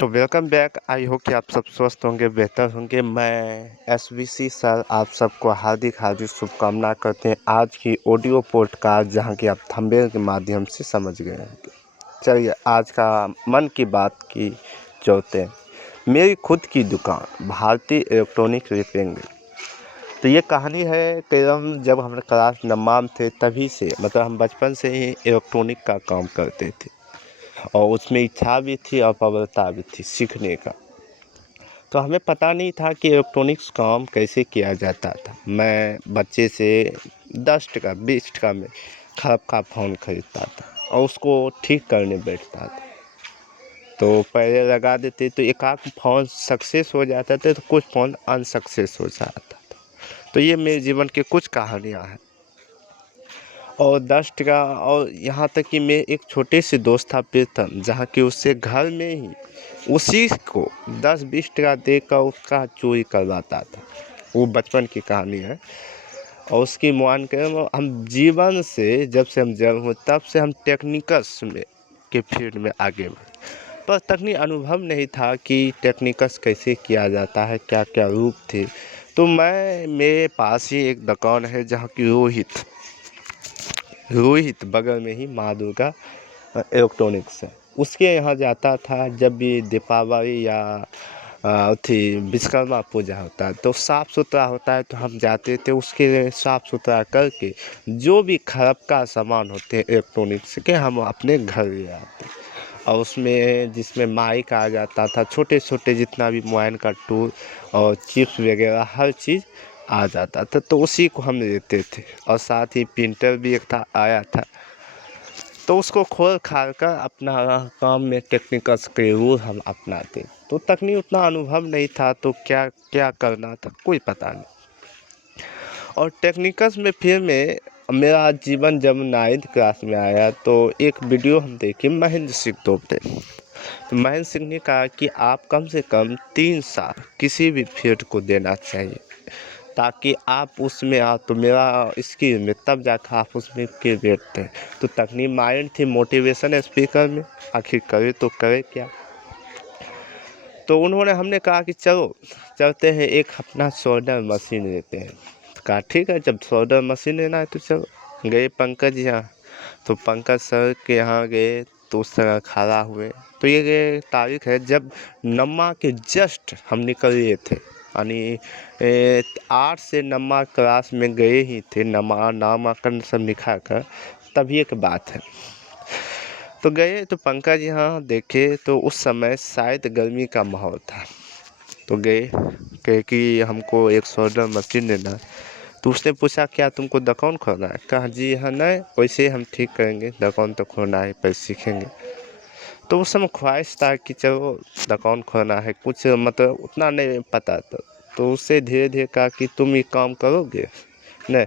तो welcome back. I hope कि आप सब स्वस्थ होंगे, बेहतर होंगे। मैं एसवीसी सर आप सबको हार्दिक हार्दिक शुभकामना करते हैं आज की ऑडियो पॉडकास्ट, जहां कि आप थंबनेल के माध्यम से समझ गए होंगे। चलिए आज का मन की बात की जोड़ते हैं। मेरी खुद की दुकान भारतीय इलेक्ट्रॉनिक रिपेयरिंग। तो ये कहानी है कि हम जब हम क्लास नवमा में थे तभी से, मतलब हम बचपन से ही इलेक्ट्रॉनिक का काम करते थे और उसमें इच्छा भी थी और प्रबलता भी थी सीखने का। तो हमें पता नहीं था कि इलेक्ट्रॉनिक्स काम कैसे किया जाता था। मैं बच्चे से 10 टका 20 टका में खराब का फ़ोन खरीदता था और उसको ठीक करने बैठता था। तो पहले लगा देते तो एक आध फ़ोन सक्सेस हो जाता था, तो कुछ फ़ोन अनसक्सेस हो जाता था। तो ये मेरे जीवन के कुछ कहानियाँ हैं। और 10 टका, और यहाँ तक कि मैं एक छोटे से दोस्त था प्रीतम, जहाँ कि उससे घर में ही उसी को 10-20 टका देकर उसका चोरी करवाता था। वो बचपन की कहानी है। और उसकी मान के हम जीवन से जब से हम जन्म हुए तब से हम टेक्निकल्स में के फील्ड में आगे बढ़े। पर तकनीक अनुभव नहीं था कि टेक्निकल्स कैसे किया जाता है, क्या क्या रूप थे। तो मेरे पास ही एक दुकान है जहाँ की रोहित बगल में ही माँ दुर्गा इलेक्ट्रॉनिक्स है। उसके यहाँ जाता था जब भी दीपावली या थी विश्वकर्मा पूजा होता है तो साफ़ सुथरा होता है, तो हम जाते थे उसके लिए साफ़ सुथरा करके जो भी खराब का सामान होते हैं इलेक्ट्रॉनिक्स के हम अपने घर ले आते। और उसमें जिसमें माइक आ जाता था, छोटे छोटे जितना भी मोबाइल का टूल और चिप्स वगैरह हर चीज़ आ जाता था, तो उसी को हम लेते थे। और साथ ही प्रिंटर भी एक था आया था, तो उसको खोल खाल कर अपना काम में टेक्निकल्स के रूल हम अपनाते। तो तकनीक उतना अनुभव नहीं था, तो क्या क्या करना था कोई पता नहीं। और टेक्निकल्स में फिर मेरा जीवन जब 9th क्लास में आया तो एक वीडियो हम देखे महेंद्र सिंह तोमर। तो महेंद्र सिंह ने कहा कि आप कम से कम 3 साल किसी भी फील्ड को देना चाहिए ताकि आप उसमें आ तो मेरा स्किल में तब जाकर आप उसमें फिर बैठते हैं। तो तकनीक माइंड थी मोटिवेशन स्पीकर में, आखिर करे तो करे क्या। तो उन्होंने हमने कहा कि चलो चलते हैं, एक अपना सोल्डर मशीन लेते हैं। कहा ठीक है, जब सोल्डर मशीन लेना है तो चलो। गए पंकज यहाँ, तो पंकज सर के यहाँ गए तो उस तरह खड़ा हुए। तो ये तारीख है जब नम्मा के जस्ट हम निकले थे, यानी 8 से नम्मा क्लास में गए ही थे, नमा नामांकन सब लिखा कर, तभी एक बात है। तो गए तो पंकज यहाँ देखे तो उस समय शायद गर्मी का माहौल था। तो गए कहे कि हमको एक सोल्डर मशीन लेना है। तो उसने पूछा क्या तुमको दुकान खोलना है? कहा जी हाँ, नहीं वैसे हम ठीक करेंगे, दुकान तो खोलना है, पर सीखेंगे। तो उस समय ख्वाहिश था कि चलो दुकान खोलना है, कुछ मतलब उतना नहीं पता था। तो उससे धीरे धीरे कहा कि तुम ये काम करोगे नहीं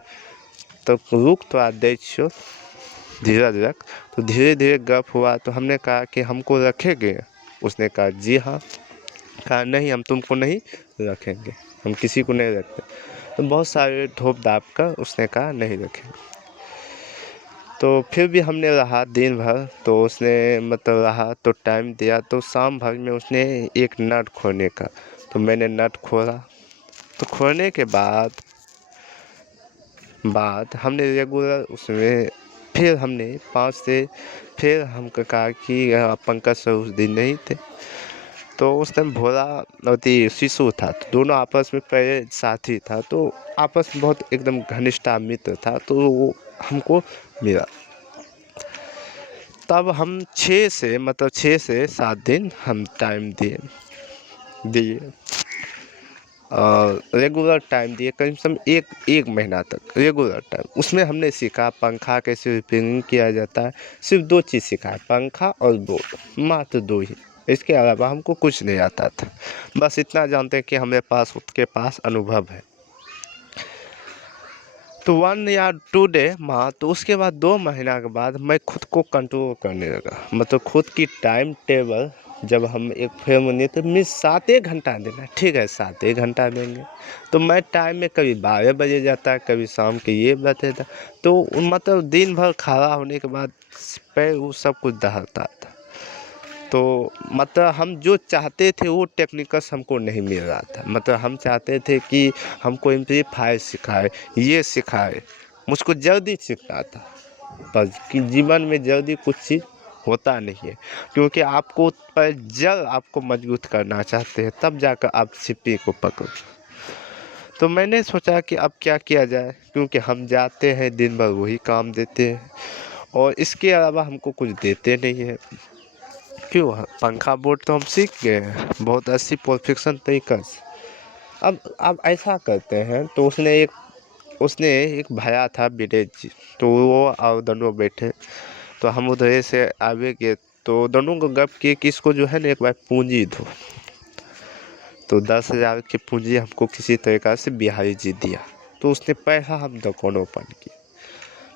तो रुक तो आ दे छो, धीरज रख। तो धीरे धीरे गप हुआ, तो हमने कहा कि हमको रखेंगे? उसने कहा जी हाँ। कहा नहीं, हम तुमको नहीं रखेंगे, हम किसी को नहीं रखते। तो बहुत सारे ढोप दाप कर उसने कहा नहीं रखेंगे। तो फिर भी हमने रहा दिन भर, तो उसने मतलब रहा तो टाइम दिया, तो शाम भर में उसने एक नट खोलने का, तो मैंने नट खोला। तो खोलने के बाद हमने रेगुलर उसमें फिर हमने 5 से फिर हमको कहा कि पंकज सर उस दिन नहीं थे। तो उस टाइम भोला अति शिशु था, तो दोनों आपस में पहले साथी था, तो आपस में बहुत एकदम घनिष्ठा मित्र था, तो वो हमको मिला। तब हम 6 से 7 दिन हम टाइम दिए दिए रेगुलर टाइम दिए, करीब से एक महीना तक रेगुलर टाइम। उसमें हमने सीखा पंखा कैसे रिपेयरिंग किया जाता है। सिर्फ 2 चीज़ सीखा है, पंखा और बोर्ड, मात्र 2 ही। इसके अलावा हमको कुछ नहीं आता था। बस इतना जानते हैं कि हमारे पास उसके पास अनुभव है। तो 1 या 2 डे माँ, तो उसके बाद 2 महीना के बाद मैं खुद को कंट्रोल करने लगा, मतलब खुद की टाइम टेबल। जब हम एक फिल्म नहीं तो मिस 7 घंटा देना, ठीक है 7 घंटा देंगे। तो मैं टाइम में कभी 12 बजे जाता है, कभी शाम के ये बजे था। तो मतलब दिन भर खड़ा होने के बाद पैर वो सब कुछ दहलता था। तो मतलब हम जो चाहते थे वो टेक्निकल्स हमको नहीं मिल रहा था। मतलब हम चाहते थे कि हमको एम्पलीफायर सिखाए, ये सिखाए, मुझको जल्दी सीखना था। पर कि जीवन में जल्दी कुछ चीज़ होता नहीं है, क्योंकि आपको पर जड़ आपको मजबूत करना चाहते हैं, तब जाकर आप सीढ़ी को पकड़ो। तो मैंने सोचा कि अब क्या किया जाए, क्योंकि हम जाते हैं दिन भर वही काम देते हैं और इसके अलावा हमको कुछ देते नहीं है। क्यों, पंखा बोर्ड तो हम सीख गए हैं बहुत अच्छी परफेक्शन तरीका से। अब ऐसा करते हैं, तो उसने एक भाया था विदेश जी, तो वो और दोनों बैठे, तो हम उधर से आगे गए, तो दोनों को गप किए कि इसको जो है ना एक बार पूंजी दो। तो 10,000 की पूंजी हमको किसी तरीका से बिहारी जी दिया, तो उसने पैसा हम दुकान ओपन की।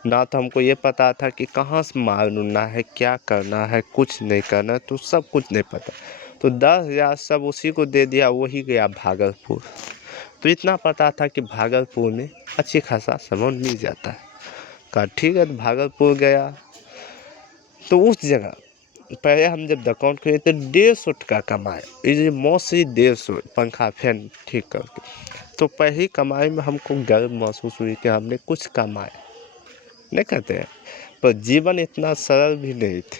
ना तो हमको ये पता था कि कहाँ से माल ढूंढना है, क्या करना है, कुछ नहीं करना, तो सब कुछ नहीं पता। तो 10,000 सब उसी को दे दिया, वही गया भागलपुर। तो इतना पता था कि भागलपुर में अच्छी खासा सामान मिल जाता है। कहा ठीक है, तो भागलपुर गया। तो उस जगह पहले हम जब दुकान खोले तो 150 टका कमाए, ये मौसी 150 पंखा फैन ठीक करके। तो पहली कमाई में हमको गर्व महसूस हुई कि हमने कुछ कमाया। नहीं कहते हैं, पर जीवन इतना सरल भी नहीं थे।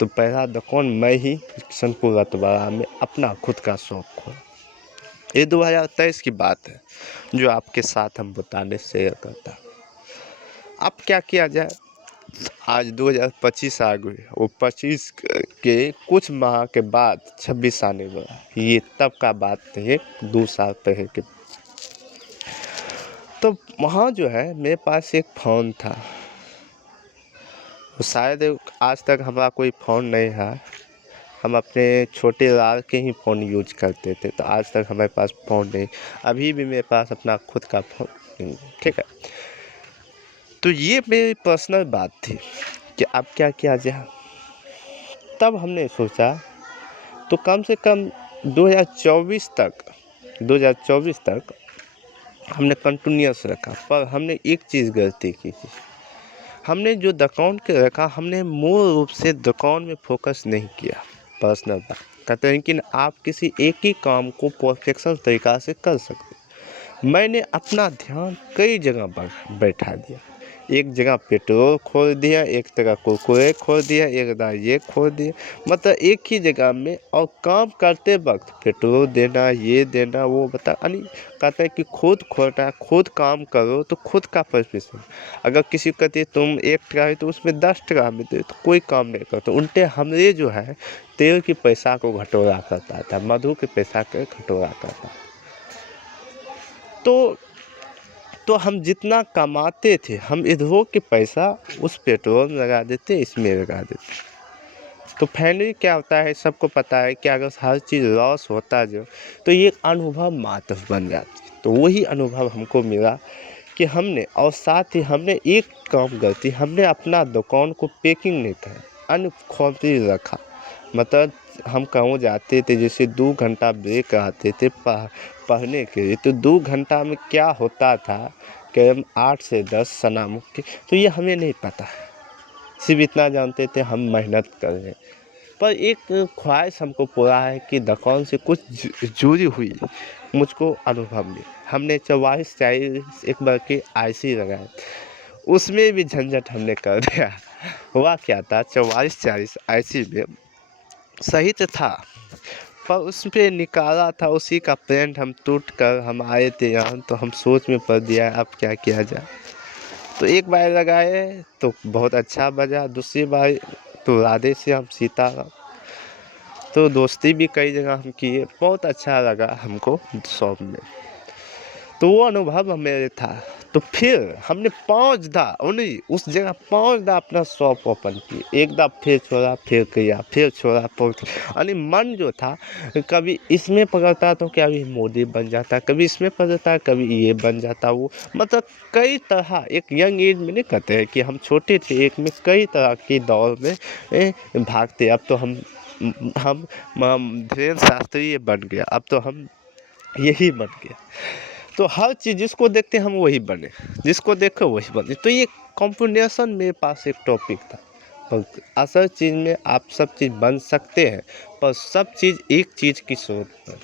तो पहला दुकान मैं ही किशनपुर रतवाड़ा में अपना खुद का शॉप खोला। ये 2023 की बात है जो आपके साथ हम बताने शेयर करता। अब क्या किया जाए, आज 2025 आ गई, वो 25 के कुछ माह के बाद 26 आने वाला। ये तब का बात नहीं है, 2 साल पहले के। तो वहाँ जो है मेरे पास एक फ़ोन था, शायद आज तक हमारा कोई फ़ोन नहीं है। हम अपने छोटे लाल के ही फ़ोन यूज करते थे, तो आज तक हमारे पास फ़ोन नहीं। अभी भी मेरे पास अपना खुद का फ़ोन नहीं, ठीक है। तो ये मेरी पर्सनल बात थी कि अब क्या किया जाए। तब हमने सोचा, तो कम से कम 2024 तक हमने कंटिन्यूस रखा, पर हमने एक चीज़ गलती की थी। हमने जो दुकान के रखा, हमने मूल रूप से दुकान में फोकस नहीं किया। पर्सनल बात कहते हैं कि आप किसी एक ही काम को परफेक्शन तरीका से कर सकते। मैंने अपना ध्यान कई जगह बैठा दिया। एक जगह पेट्रोल खोल दिया, एक जगह कुरकुरे खोल दिया, एक जगह ये खोल दिया, मतलब एक ही जगह में। और काम करते वक्त पेट्रोल देना, ये देना, वो बता यानी कहते हैं कि खुद खोलना, खुद काम करो तो खुद का परफेक्शन। अगर किसी को कहते तुम 1 टका है तो उसमें 10 टका में दे, तो कोई काम नहीं करता। उल्टे हमने जो है तेल के पैसा को घटोरा करता था, मधु के पैसा को घटोरा करता। तो हम जितना कमाते थे, हम इधरों के पैसा उस पेट्रोल में लगा देते, इसमें लगा देते। तो फाइनली क्या होता है, सबको पता है कि अगर हर चीज़ लॉस होता जो, तो ये अनुभव मात्र बन जाती। तो वही अनुभव हमको मिला कि हमने, और साथ ही हमने एक काम गलती, हमने अपना दुकान को पैकिंग नहीं किया, अनखोलती रखा। मतलब हम कहूँ जाते थे, जैसे 2 घंटा ब्रेक आते थे पढ़ने के लिए, तो 2 घंटा में क्या होता था कि हम 8 से 10 सनामुख के, तो ये हमें नहीं पता है। सिर्फ इतना जानते थे हम मेहनत कर रहे हैं। पर एक ख्वाहिश हमको पूरा है कि दुकान से कुछ जुड़ी हुई मुझको अनुभव मिले। हमने 44-40 एक बार के आईसी लगाए, उसमें भी झंझट हमने कर दिया। हुआ क्या था, 44-40 आईसी में सही तो था, पर उस पे निकाला था उसी का प्रिंट, हम टूट कर हम आए थे यहाँ, तो हम सोच में पड़ दिया अब क्या किया जाए। तो एक बार लगाए तो बहुत अच्छा बजा, दूसरी बार तो राधे श्याम सीताराम। तो दोस्ती भी कई जगह हम किए, बहुत अच्छा लगा हमको शॉप में। तो वो अनुभव मेरे था। तो फिर हमने 5 दा नहीं, उस जगह 5 दा अपना शॉप ओपन किए। एक दा फिर छोड़ा, फिर किया, फिर छोड़ा, यानी मन जो था कभी इसमें पकड़ता तो क्या भी मोदी बन जाता, कभी इसमें पकड़ता, कभी ये बन जाता, वो मतलब कई तरह। एक यंग एज में नहीं कहते हैं कि हम छोटे थे, एक में कई तरह के दौर में भागते। अब तो हम धीरेन्द्र शास्त्री बन गया, अब तो हम यही बन गया। तो हर चीज़ जिसको देखते हम वही बने, जिसको देखो वही बने। तो ये कॉम्बिनेशन मेरे पास एक टॉपिक था, पर असल चीज़ में आप सब चीज़ बन सकते हैं, पर सब चीज़ एक चीज़ की सोच पर।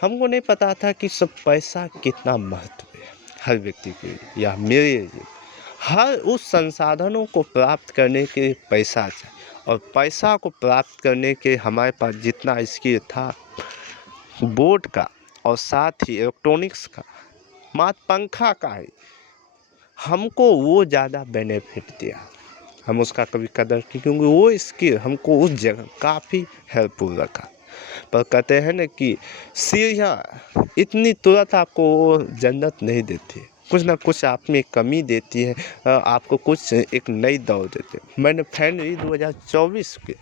हमको नहीं पता था कि सब पैसा कितना महत्व है हर व्यक्ति के लिए या मेरे लिए। हर उस संसाधनों को प्राप्त करने के लिए पैसा चाहिए, और पैसा को प्राप्त करने के हमारे पास जितना स्किल था बोर्ड का और साथ ही इलेक्ट्रॉनिक्स का, मात्र पंखा का ही, हमको वो ज़्यादा बेनिफिट दिया। हम उसका कभी कदर की, क्योंकि वो स्किल हमको उस जगह काफ़ी हेल्पफुल रखा। पर कहते हैं ना कि सीढ़ियाँ इतनी तुरंत आपको वो जन्नत नहीं देती, कुछ ना कुछ आप में कमी देती है, आपको कुछ एक नई दौड़ देते हैं। मैंने फरवरी 2024 के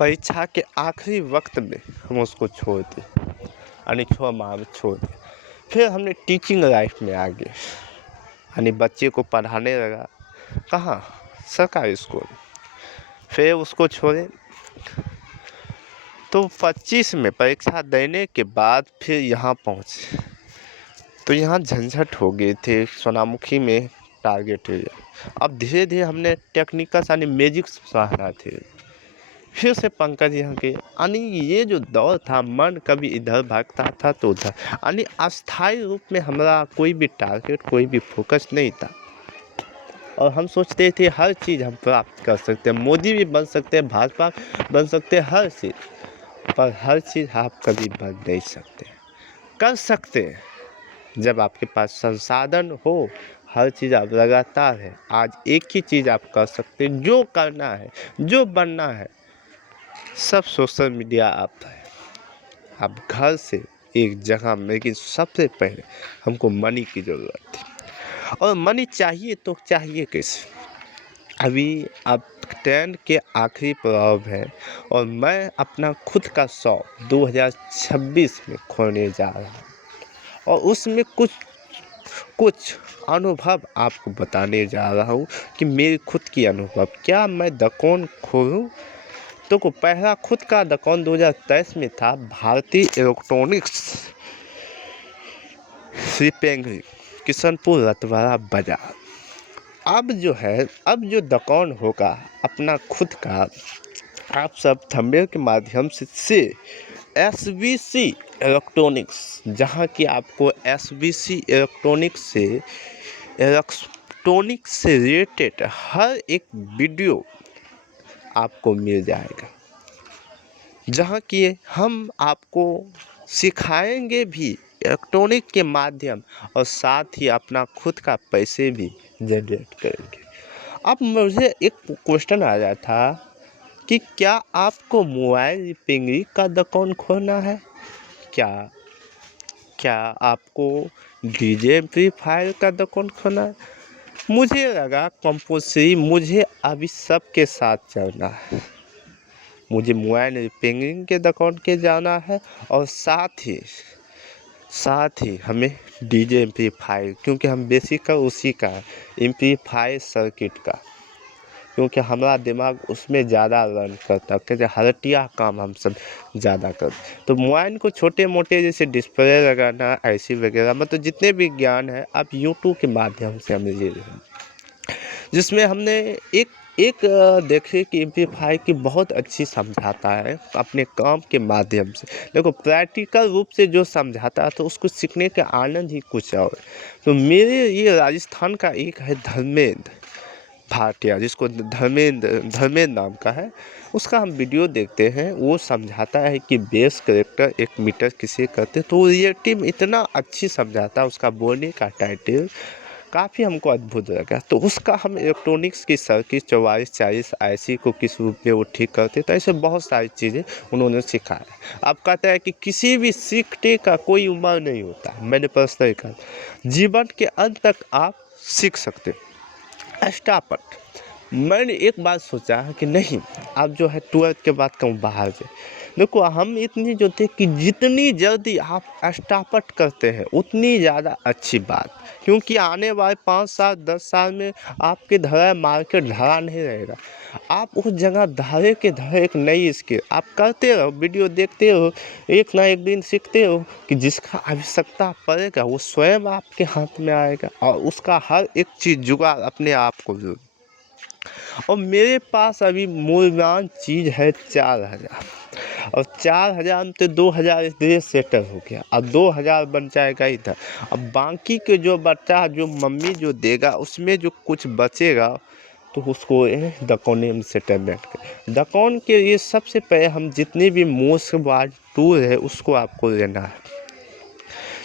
परीक्षा के आखिरी वक्त में हम उसको छोड़ दिए, यानी 6 माह में छोड़ दिए। फिर हमने टीचिंग लाइफ में आ गए, यानी बच्चे को पढ़ाने लगा। कहाँ? सरकारी स्कूल। फिर उसको छोड़े तो 25 में परीक्षा देने के बाद फिर यहाँ पहुँचे, तो यहाँ झंझट हो गए थे सोनामुखी में टारगेट एरिया। अब धीरे धीरे हमने टेक्निकल यानी मैजिक सहारा थे, फिर से पंकज यहाँ के, यानी ये जो दौर था, मन कभी इधर भागता था तो उधर, यानी अस्थायी रूप में हमारा कोई भी टारगेट, कोई भी फोकस नहीं था। और हम सोचते थे हर चीज़ हम प्राप्त कर सकते हैं, मोदी भी बन सकते हैं, भाजपा बन सकते हैं, हर चीज़, पर हर चीज़ आप कभी बन नहीं सकते। कर सकते हैं जब आपके पास संसाधन हो, हर चीज़ आप लगातार है। आज एक ही चीज़ आप कर सकते हैं, जो करना है, जो बनना है, सब सोशल मीडिया आप है। आप घर से एक जगह में, लेकिन सबसे पहले हमको मनी की ज़रूरत थी, और मनी चाहिए तो चाहिए कैसे? अभी आप 10 के आखिरी पड़ाव है, और मैं अपना खुद का शौक 2026 में खोने जा रहा हूँ, और उसमें कुछ अनुभव आपको बताने जा रहा हूँ कि मेरी खुद की अनुभव क्या। मैं दुकान खोलूँ तो पहला खुद का दुकान 2023 में था, भारतीय इलेक्ट्रॉनिक्स रिपेयरिंग, किशनपुर रतवाड़ा बाजार। अब जो दुकान होगा अपना खुद का, आप सब थंबनेल के माध्यम से SBC इलेक्ट्रॉनिक्स, जहां कि आपको SBC इलेक्ट्रॉनिक्स से रिलेटेड हर एक वीडियो आपको मिल जाएगा, जहां कि हम आपको सिखाएंगे भी इलेक्ट्रॉनिक के माध्यम, और साथ ही अपना खुद का पैसे भी जनरेट करेंगे। अब मुझे एक क्वेश्चन आ रहा था कि क्या आपको मोबाइल रिपेयरिंग का दुकान खोलना है? क्या आपको डीजे एम्पलीफायर का दुकान खोलना है? मुझे लगा कंपल्सरी मुझे अभी सबके साथ चलना है। मुझे मोबाइल रिपेयरिंग के दुकान के जाना है, और साथ ही हमें डीजे एम्पलीफायर, क्योंकि हम बेसिक उसी का एम्पलीफायर सर्किट का, क्योंकि हमारा दिमाग उसमें ज़्यादा रन करता है, क्योंकि हरटिया काम हम सब ज़्यादा करते। तो मोबाइल को छोटे मोटे जैसे डिस्प्ले लगाना, ऐसी वगैरह, मतलब जितने भी ज्ञान है आप यूट्यूब के माध्यम से हमें ले रहे हैं, जिसमें हमने एक देखे कि एम्पलीफायर की बहुत अच्छी समझाता है अपने काम के माध्यम से। देखो प्रैक्टिकल रूप से जो समझाता है तो उसको सीखने का आनंद ही कुछ और। तो मेरे ये राजस्थान का एक है धर्मेंद्र भाटिया, जिसको धर्मेंद्र नाम का है, उसका हम वीडियो देखते हैं। वो समझाता है कि बेस करेक्टर 1 मीटर किसे कहते हैं, तो रिलेटिव इतना अच्छी समझाता है। उसका बोलने का टाइटल काफ़ी हमको अद्भुत लगा। तो उसका हम इलेक्ट्रॉनिक्स की सर्किट 4440 IC को किस रूप में वो ठीक करते, तो ऐसे बहुत सारी चीज़ें उन्होंने सिखाया। अब कहता है कि किसी भी सीखने का कोई उम्र नहीं होता। मैंने पर्सनली कहा जीवन के अंत तक आप सीख सकते हो। स्टार्टअप, मैंने एक बात सोचा है कि नहीं, आप जो है 12th के बाद कहूँ बाहर से, देखो हम इतनी जो थे कि जितनी जल्दी आप स्टार्टअप करते हैं उतनी ज़्यादा अच्छी बात, क्योंकि आने वाले 5 साल 10 साल में आपके धरा मार्केट धरा नहीं रहेगा। आप उस जगह धरे के धरे एक नई स्किल आप करते रहो, वीडियो देखते रहो, एक ना एक दिन सीखते हो कि जिसका आवश्यकता पड़ेगा वो स्वयं आपके हाथ में आएगा, और उसका हर एक चीज़ जुगाड़ अपने आप को और मेरे पास अभी मूल्यवान चीज़ है 4,000, और 4,000 में तो 2,000 इधर सेटल हो गया, अब 2,000 बन जाएगा इधर। अब बाकी के जो बचा, जो मम्मी जो देगा उसमें जो कुछ बचेगा तो उसको दुकान में सेटलमेंट कर। दुकान के लिए सबसे पहले हम जितने भी मोस्ट वार्ड टूर है उसको आपको लेना है,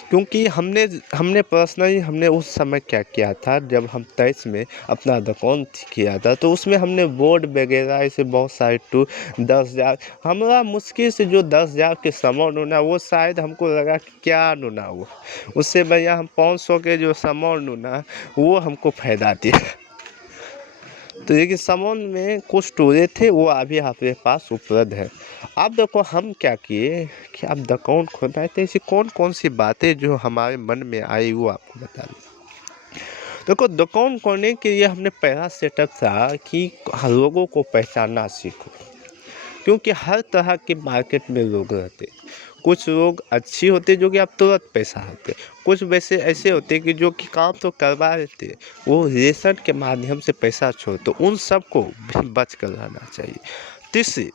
क्योंकि हमने पर्सनली हमने उस समय क्या किया था, जब हम 23 में अपना दुकान किया था तो उसमें हमने बोर्ड वगैरह ऐसे बहुत सारे टूर 10,000 हमारा मुश्किल से जो 10,000 के सामान होना वो शायद हमको लगा कि क्या होना हुआ, उससे बढ़िया हम 500 के जो सामान होना वो हमको फायदा दिया। तो देखिए सामान में कुछ टूरे थे वो अभी आपके पास उपलब्ध है। अब देखो हम क्या किए कि अब दुकान खोलना है तो ऐसी कौन कौन सी बातें जो हमारे मन में आई वो आपको बता दूँ। देखो दुकान खोलने के लिए हमने पहला सेटअप था कि लोगों को पहचानना सीखो, क्योंकि हर तरह के मार्केट में लोग रहते। कुछ लोग अच्छी होते जो कि आप तुरंत पैसा होते, कुछ वैसे ऐसे होते कि जो कि काम तो करवा देते, वो रिलेशन के माध्यम से पैसा छोड़, तो उन सब को भी बच कर रहना चाहिए। तीसरी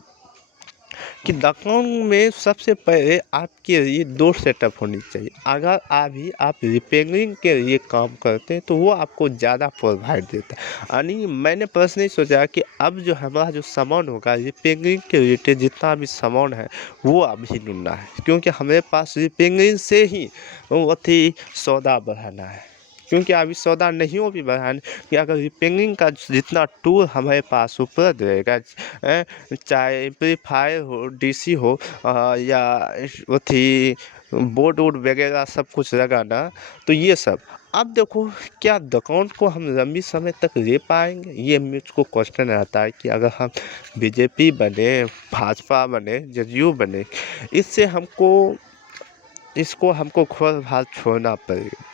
कि दुकान में सबसे पहले आपके लिए 2 सेटअप होनी चाहिए। अगर अभी आप रिपेयरिंग के लिए काम करते हैं तो वो आपको ज़्यादा प्रोवाइड देता है। यानी मैंने पर्सनली सोचा कि अब जो हमारा जो सामान होगा रिपेयरिंग के रिलेटेड जितना भी सामान है वो अभी ढूंढना है, क्योंकि हमारे पास रिपेयरिंग से ही वो सौदा बढ़ाना है, क्योंकि अभी सौदा नहीं हो भी बढ़ाने कि अगर रिपेयरिंग का जितना टूल हमारे पास उपलब्ध रहेगा, चाहे एम्पलीफायर हो, डीसी हो, या अथी बोर्ड वोर्ड वगैरह सब कुछ लगाना, तो ये सब अब देखो क्या दुकान को हम लंबी समय तक ले पाएंगे, ये मुझको क्वेश्चन आता है कि अगर हम बीजेपी बने, भाजपा बने, जदयू बने, इससे हमको खोल भाल छोड़ना पड़ेगा।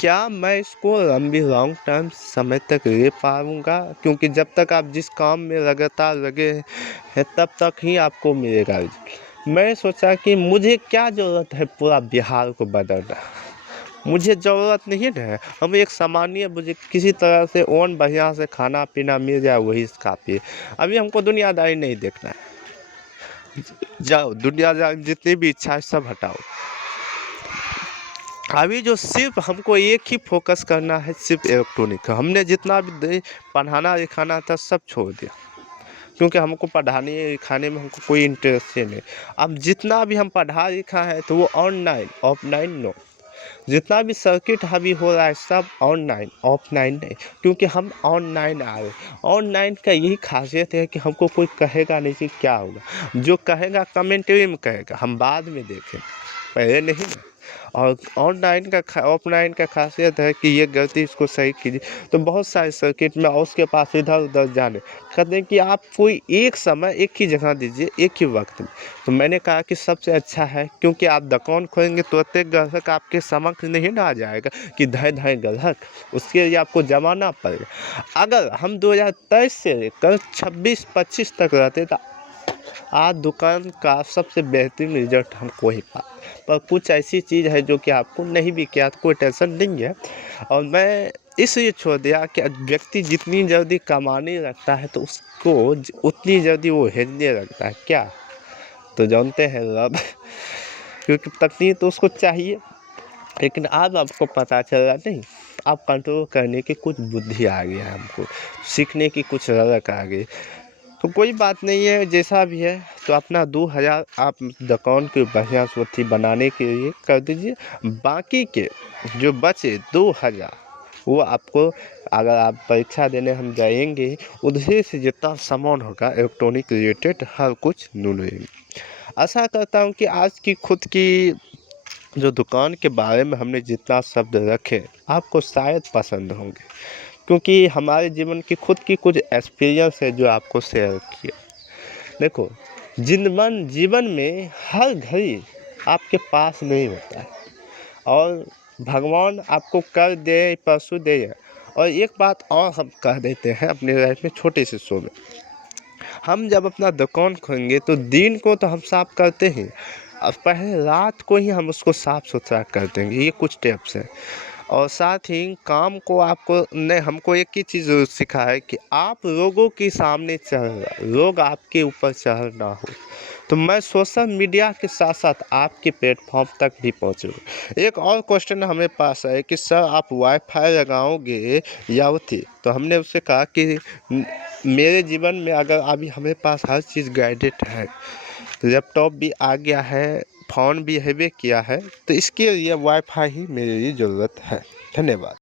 क्या मैं इसको लंबी लॉन्ग टर्म समय तक ले पाऊँगा, क्योंकि जब तक आप जिस काम में लगातार लगे हैं तब तक ही आपको मिलेगा। मैं सोचा कि मुझे क्या ज़रूरत है पूरा बिहार को बदलना, मुझे ज़रूरत नहीं है, हम एक सामान्य मुझे किसी तरह से ओन बढ़िया से खाना पीना मिल जाए वही काफ़ी है। अभी हमको दुनियादारी नहीं देखना है, जाओ दुनियादारी जितनी भी इच्छा है सब हटाओ। अभी जो सिर्फ हमको एक ही फोकस करना है, सिर्फ इलेक्ट्रॉनिक। हमने जितना भी पढ़ाना लिखाना था सब छोड़ दिया, क्योंकि हमको पढ़ाने लिखाने में हमको कोई इंटरेस्ट ही नहीं। अब जितना भी हम पढ़ा लिखा है तो वो ऑनलाइन, ऑफलाइन नो। जितना भी सर्किट अभी हो रहा है सब ऑनलाइन, ऑफलाइन नहीं, क्योंकि हम ऑनलाइन आ रहे। ऑनलाइन का यही खासियत है कि हमको कोई कहेगा नहीं कि क्या होगा, जो कहेगा कमेंट्री में कहेगा, हम बाद में देखें, पहले नहीं ना। और ऑनलाइन का ऑफलाइन का खासियत है कि ये गलती इसको सही कीजिए, तो बहुत सारे सर्किट में और उसके पास इधर उधर जाने कहते हैं कि आप कोई एक समय एक ही जगह दीजिए एक ही वक्त में। तो मैंने कहा कि सबसे अच्छा है, क्योंकि आप दुकान खोलेंगे तो प्रत्येक ग्राहक आपके समक्ष नहीं ना आ जाएगा कि धय धय ग्राहक, उसके लिए आपको जमाना पड़ेगा। अगर हम 2023 से लेकर 26-25 तक रहते तो आज दुकान का सबसे बेहतरीन रिजल्ट हमको ही पा, पर कुछ ऐसी चीज़ है जो कि आपको नहीं भी किया तो कोई टेंशन नहीं है। और मैं इसलिए छोड़ दिया कि व्यक्ति जितनी जल्दी कमाने लगता है तो उसको उतनी जल्दी वो हेरने लगता है। क्या तो जानते हैं अब क्योंकि तकनीक तो उसको चाहिए, लेकिन आज आपको पता चल रहा नहीं, आप कंट्रोल करने की कुछ बुद्धि आ गई है, हमको सीखने की कुछ ललक आ गई। तो कोई बात नहीं है, जैसा भी है तो अपना 2,000 आप दुकान की बढ़िया सूची बनाने के लिए कर दीजिए। बाकी के जो बचे 2,000 वो आपको, अगर आप परीक्षा देने हम जाएंगे उधर से जितना सामान होगा इलेक्ट्रॉनिक रिलेटेड हर कुछ ढूंढेंगे। आशा करता हूँ कि आज की खुद की जो दुकान के बारे में हमने जितना शब्द रखे आपको शायद पसंद होंगे, क्योंकि हमारे जीवन की खुद की कुछ एक्सपीरियंस है जो आपको शेयर किया। देखो जीवन में हर घड़ी आपके पास नहीं होता है, और भगवान आपको कर दे परसों दे। और एक बात और हम कह देते हैं अपने लाइफ में छोटे से शो में, हम जब अपना दुकान खोलेंगे तो दिन को तो हम साफ करते हैं, अब पहले रात को ही हम उसको साफ सुथरा कर देंगे। ये कुछ टिप्स हैं। और साथ ही काम को आपको ने हमको एक ही चीज़ ज़रूर सिखा है कि आप लोगों के सामने चढ़ लोग आपके ऊपर चढ़ ना हो। तो मैं सोशल मीडिया के साथ-साथ आपके प्लेटफ़ॉर्म तक भी पहुँचूँ। एक और क्वेश्चन हमें पास है कि सर आप वाईफ़ाई लगाओगे या उथी? तो हमने उससे कहा कि मेरे जीवन में अगर अभी हमें पास हर चीज़ गैजेट है, लैपटॉप भी आ गया है, फ़ोन भी हेबे किया है, तो इसके लिए वाईफ़ाई ही मेरे लिए ज़रूरत है। धन्यवाद।